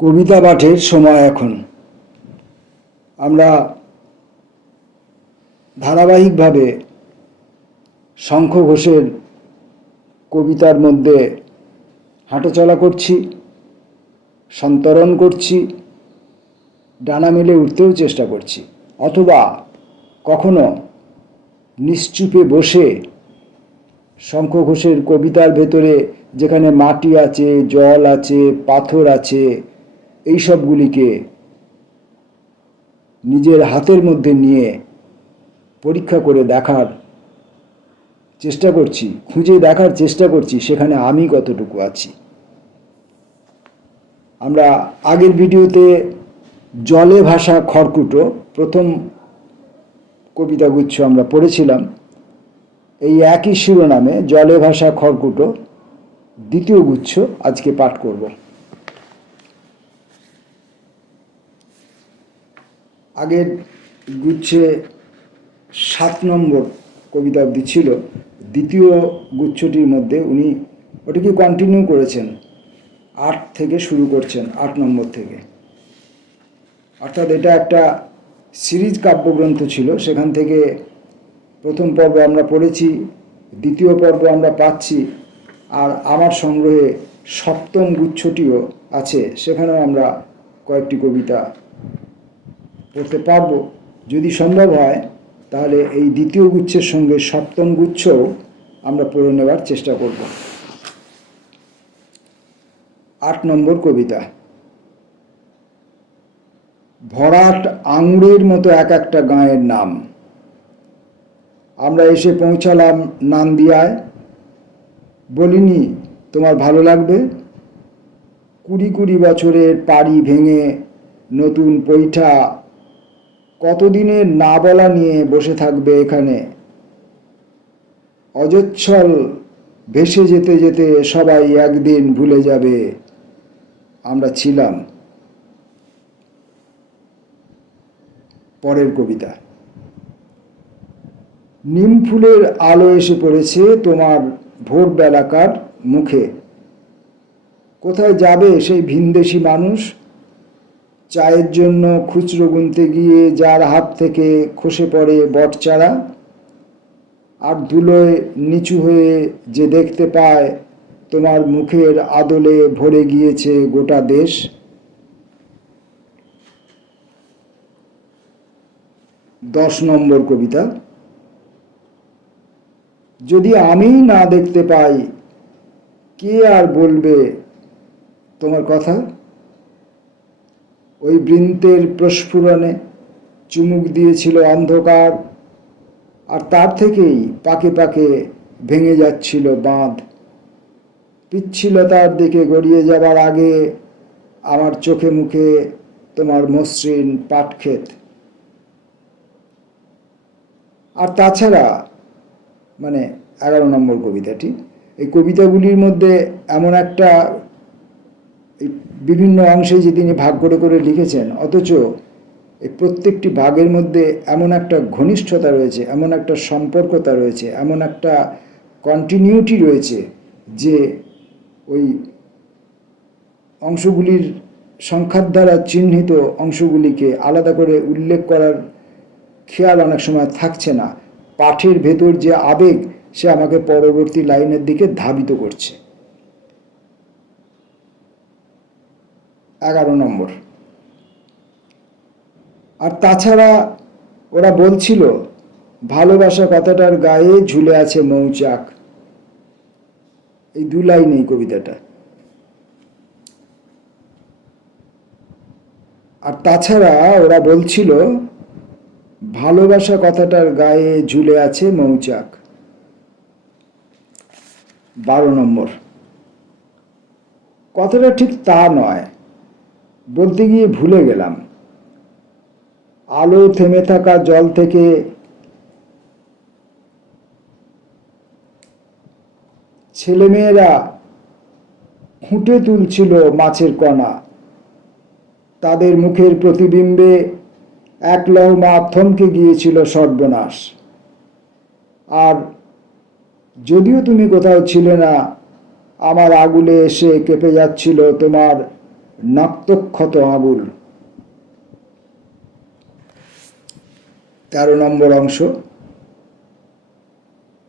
কবিতা পাঠের সময় এখন। আমরা ধারাবাহিকভাবে শঙ্খ ঘোষের কবিতার মধ্যে হাঁটাচলা করছি, সন্তরণ করছি, ডানা মেলে উঠতেও চেষ্টা করছি, অথবা কখনো নিশ্চুপে বসে শঙ্খ ঘোষের কবিতার ভেতরে যেখানে মাটি আছে, জল আছে, পাথর আছে, এই সবগুলিকে নিজের হাতের মধ্যে নিয়ে পরীক্ষা করে দেখার চেষ্টা করছি, খুঁজে দেখার চেষ্টা করছি সেখানে আমি কতটুকু আছি। আমরা আগের ভিডিওতে জলে ভাসা খড়কুটো প্রথম কবিতাগুচ্ছ আমরা পড়েছিলাম। এই একই শিরোনামে জলে ভাসা খড়কুটো দ্বিতীয় গুচ্ছ আজকে পাঠ করব। আগের গুচ্ছে 7 নম্বর কবিতা অবধি ছিল। দ্বিতীয় গুচ্ছটির মধ্যে উনি ওটিকে কন্টিনিউ করেছেন, 8 থেকে শুরু করছেন, 8 নম্বর থেকে। অর্থাৎ এটা একটা সিরিজ কাব্যগ্রন্থ ছিল, সেখান থেকে প্রথম পর্ব আমরা পড়েছি, দ্বিতীয় পর্ব আমরা পাচ্ছি, আর আমার সংগ্রহে 7ম গুচ্ছটিও আছে, সেখানেও আমরা কয়েকটি কবিতা পড়তে পারবো। যদি সম্ভব হয় তাহলে এই দ্বিতীয় গুচ্ছের সঙ্গে 7ম গুচ্ছও আমরা পড়ে নেওয়ার চেষ্টা করব। 8 নম্বর কবিতা। ভরাট আঙুরের মতো এক একটা গাঁয়ের নাম। আমরা এসে পৌঁছালাম নান্দিয়ায়। বলিনি তোমার ভালো লাগবে? 20 বছরের পাড়ি ভেঙে নতুন পৈঠা কতদিনের না বলা নিয়ে বসে থাকবে এখানে। অজস্র ভেসে যেতে যেতে সবাই একদিন ভুলে যাবে আমরা ছিলাম। পরের কবিতা। নিম ফুলের আলো এসে পড়েছে তোমার ভোরবেলাকার মুখে। কোথায় যাবে সেই ভিনদেশি মানুষ? চায়ের জন্য খুচরো গুনতে গিয়ে যার হাত থেকে খসে পড়ে বটচারা, আর ধুলোয় নিচু হয়ে যে দেখতে পায় তোমার মুখের আদলে ভরে গিয়েছে গোটা দেশ। 10 নম্বর কবিতা। যদি আমি না দেখতে পাই কে আর বলবে তোমার কথা? ওই বৃন্তের প্রস্ফুরণে চুমুক দিয়েছিল অন্ধকার, আর তার থেকেই পাকে পাকে ভেঙে যাচ্ছিল বাঁধ। পিচ্ছিলতার দিকে গড়িয়ে যাবার আগে আমার চোখে মুখে তোমার মসৃণ পাটক্ষেত। আর তাছাড়া 11 নম্বর কবিতাটি, এই কবিতাগুলির মধ্যে এমন একটা বিভিন্ন অংশে যে তিনি ভাগ করে করে লিখেছেন, অথচ এই প্রত্যেকটি ভাগের মধ্যে এমন একটা ঘনিষ্ঠতা রয়েছে, এমন একটা সম্পর্কতা রয়েছে, এমন একটা কন্টিনিউটি রয়েছে যে ওই অংশগুলির সংখ্যার দ্বারা চিহ্নিত অংশগুলিকে আলাদা করে উল্লেখ করার খেয়াল অনেক সময় থাকছে না। পাঠের ভেতর যে আবেগ, সে আমাকে পরবর্তী লাইনের দিকে ধাবিত করছে। 11 নম্বর। আর তাছাড়া ওরা বলছিল ভালোবাসা কথাটার গায়ে ঝুলে আছে মৌচাক। এই 2 লাইন এই কবিতাটা। আর তাছাড়া ওরা বলছিল ভালোবাসা কথাটার গায়ে ঝুলে আছে মৌচাক। 12 নম্বর। কথাটা ঠিক তা নয়, বলতে গিয়ে ভুলে গেলাম। আলো থেমে থাকা জল থেকে ছেলেমেয়েরা খুঁটে তুলছিল মাছের কণা। তাদের মুখের প্রতিবিম্বে এক লহমা থমকে গিয়েছিল সর্বনাশ। আর যদিও তুমি কোথাও ছিলে না, আমার আগুলে এসে কেঁপে যাচ্ছিল তোমার নাক্তক্ষত আঙুল। 13 নম্বর অংশ,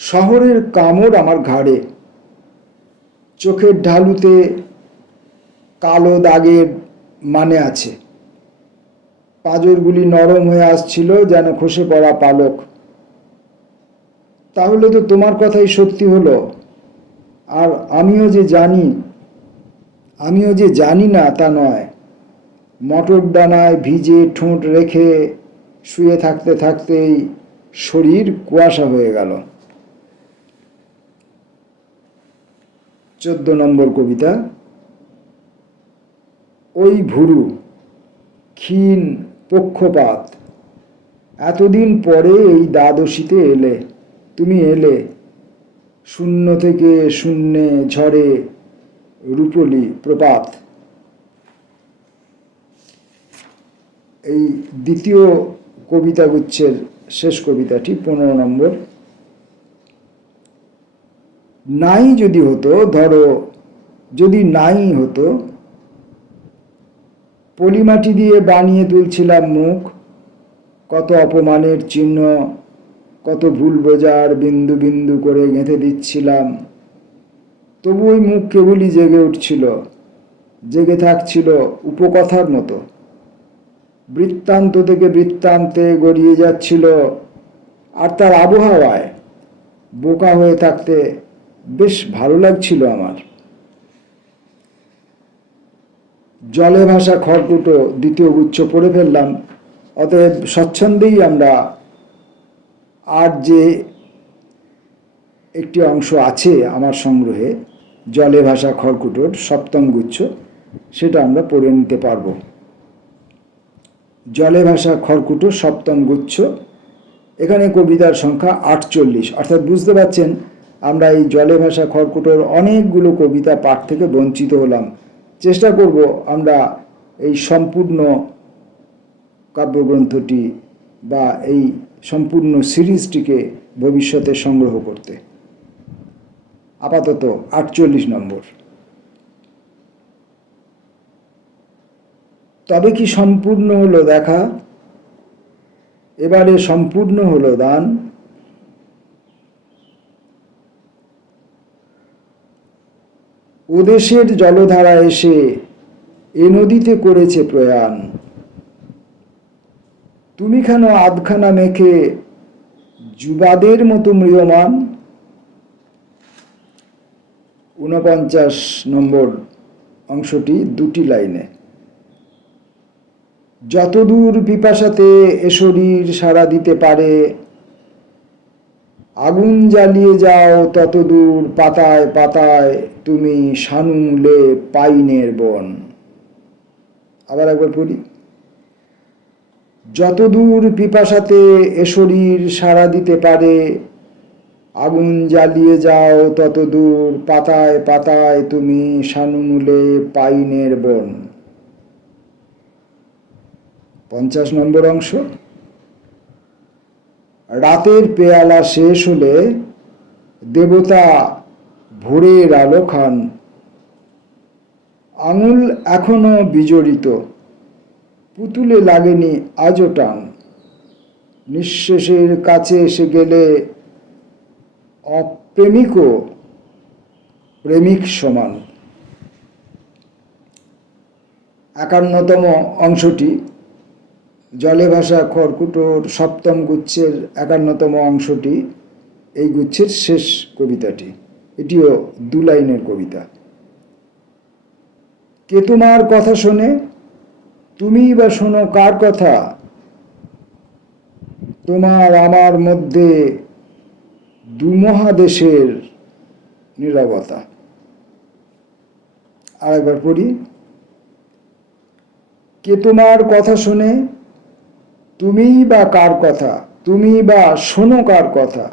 শহরের কামড় আমার ঘাড়ে, চোখের ঢালুতে কালো দাগের মানে আছে, পাঁজরগুলি নরম হয়ে আসছিল যেন খসে পড়া পালক। তাহলে তো তোমার কথাই সত্যি হলো। আর আমিও যে জানি না তা নয়। মটর দানায় ভিজে ঠোঁট রেখে শুয়ে থাকতে থাকতেই শরীর কুয়াশা হয়ে গেল। 14 নম্বর কবিতা, ওই ভুরু, ক্ষীণ পক্ষপাত, এতদিন পরে এই দ্বাদশীতে এলে, তুমি এলে, শূন্য থেকে শূন্যে ঝরে রূপলি প্রপাত। এই দ্বিতীয় কবিতাগুচ্ছের শেষ কবিতাটি 15 নম্বর। নাই যদি হতো, ধরো যদি নাই হতো, পলিমাটি দিয়ে বানিয়ে তুলছিলাম মুখ, কত অপমানের চিহ্ন, কত ভুল বোঝার বিন্দু বিন্দু করে গেঁথে দিচ্ছিলাম। তবু ওই মুখ কেবলই জেগে উঠছিল, জেগে থাকছিল উপকথার মতো, বৃত্তান্ত থেকে বৃত্তান্তে গড়িয়ে যাচ্ছিল। আর তার আবহাওয়ায় বোকা হয়ে থাকতে বেশ ভালো লাগছিল আমার। জলে ভাসা খড়কুটো দ্বিতীয় গুচ্ছ পড়ে ফেললাম। অতএব স্বচ্ছন্দেই আমরা আর যে একটি অংশ আছে আমার সংগ্রহে, জলে ভাসা খড়কুটোর 7ম গুচ্ছ, সেটা আমরা পড়ে নিতে পারব। জলে ভাসা খড়কুটো 7ম গুচ্ছ। এখানে কবিতার সংখ্যা 48, অর্থাৎ বুঝতে পারছেন আমরা এই জলে ভাসা খড়কুটোর অনেকগুলো কবিতা পাঠ থেকে বঞ্চিত হলাম। চেষ্টা করব আমরা এই সম্পূর্ণ কাব্যগ্রন্থটি বা এই সম্পূর্ণ সিরিজটিকে ভবিষ্যতে সংগ্রহ করতে। আপাতত 48 নম্বর। তবে কি সম্পূর্ণ হলো দেখা, এবারে সম্পূর্ণ হলো দান, ওদেশের জলধারা এসে এ নদীতে করেছে প্রয়াণ, তুমি কেন আধখানা মেখে যুবাদের মতো মৃয়মান। 49 নম্বর অংশটি 2টি লাইনে, যতদূর পিপাসাতে এ শরীর সাড়া দিতে পারে, আগুন জ্বালিয়ে যাও ততদূর পাতায় পাতায় তুমি শানুমূলে পাইনের বন। আবার একবার পড়ি, যতদূর পিপাসাতে এ শরীর সাড়া দিতে পারে, আগুন জ্বালিয়ে যাও ততদূর পাতায় পাতায় তুমি শানুমূলে পাইনের বন। 50 নম্বর অংশ, রাতের পেয়ালা শেষ হলে দেবতা ভোরের আলো খান, আঙুল এখনো বিজড়িত, পুতুলে লাগেনি আজও টান, নিঃশেষের কাছে এসে গেলে অপ্রেমিকও প্রেমিক সমান। 51তম অংশটি জলে ভাসা খড়কুটোর 7ম গুচ্ছের 51তম অংশটি এই গুচ্ছের শেষ কবিতাটি। এটিও 2 লাইনের কবিতা। কে তোমার কথা শোনে, তুমি বা শোনো কার কথা, তোমার আমার মধ্যে দুমহাদেশের নীরবতা। আরেকবার পড়ি, কে তোমার কথা শোনে, তুমি বা কার কথা, তুমি বা শোনো কার কথা,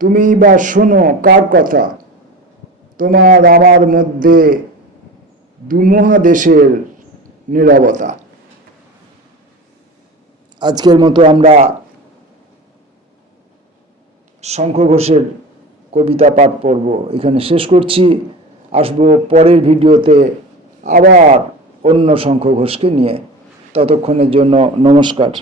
তুমি বা শোনো কার কথা, তোমার আমার মধ্যে দুমহাদেশের নীরবতা। আজকের মতো আমরা শঙ্খ ঘোষের কবিতা পাঠ পর্ব এখানে শেষ করছি। আসবো পরের ভিডিওতে আবার অন্য শঙ্খ ঘোষকে নিয়ে। ততক্ষণের জন্য নমস্কার।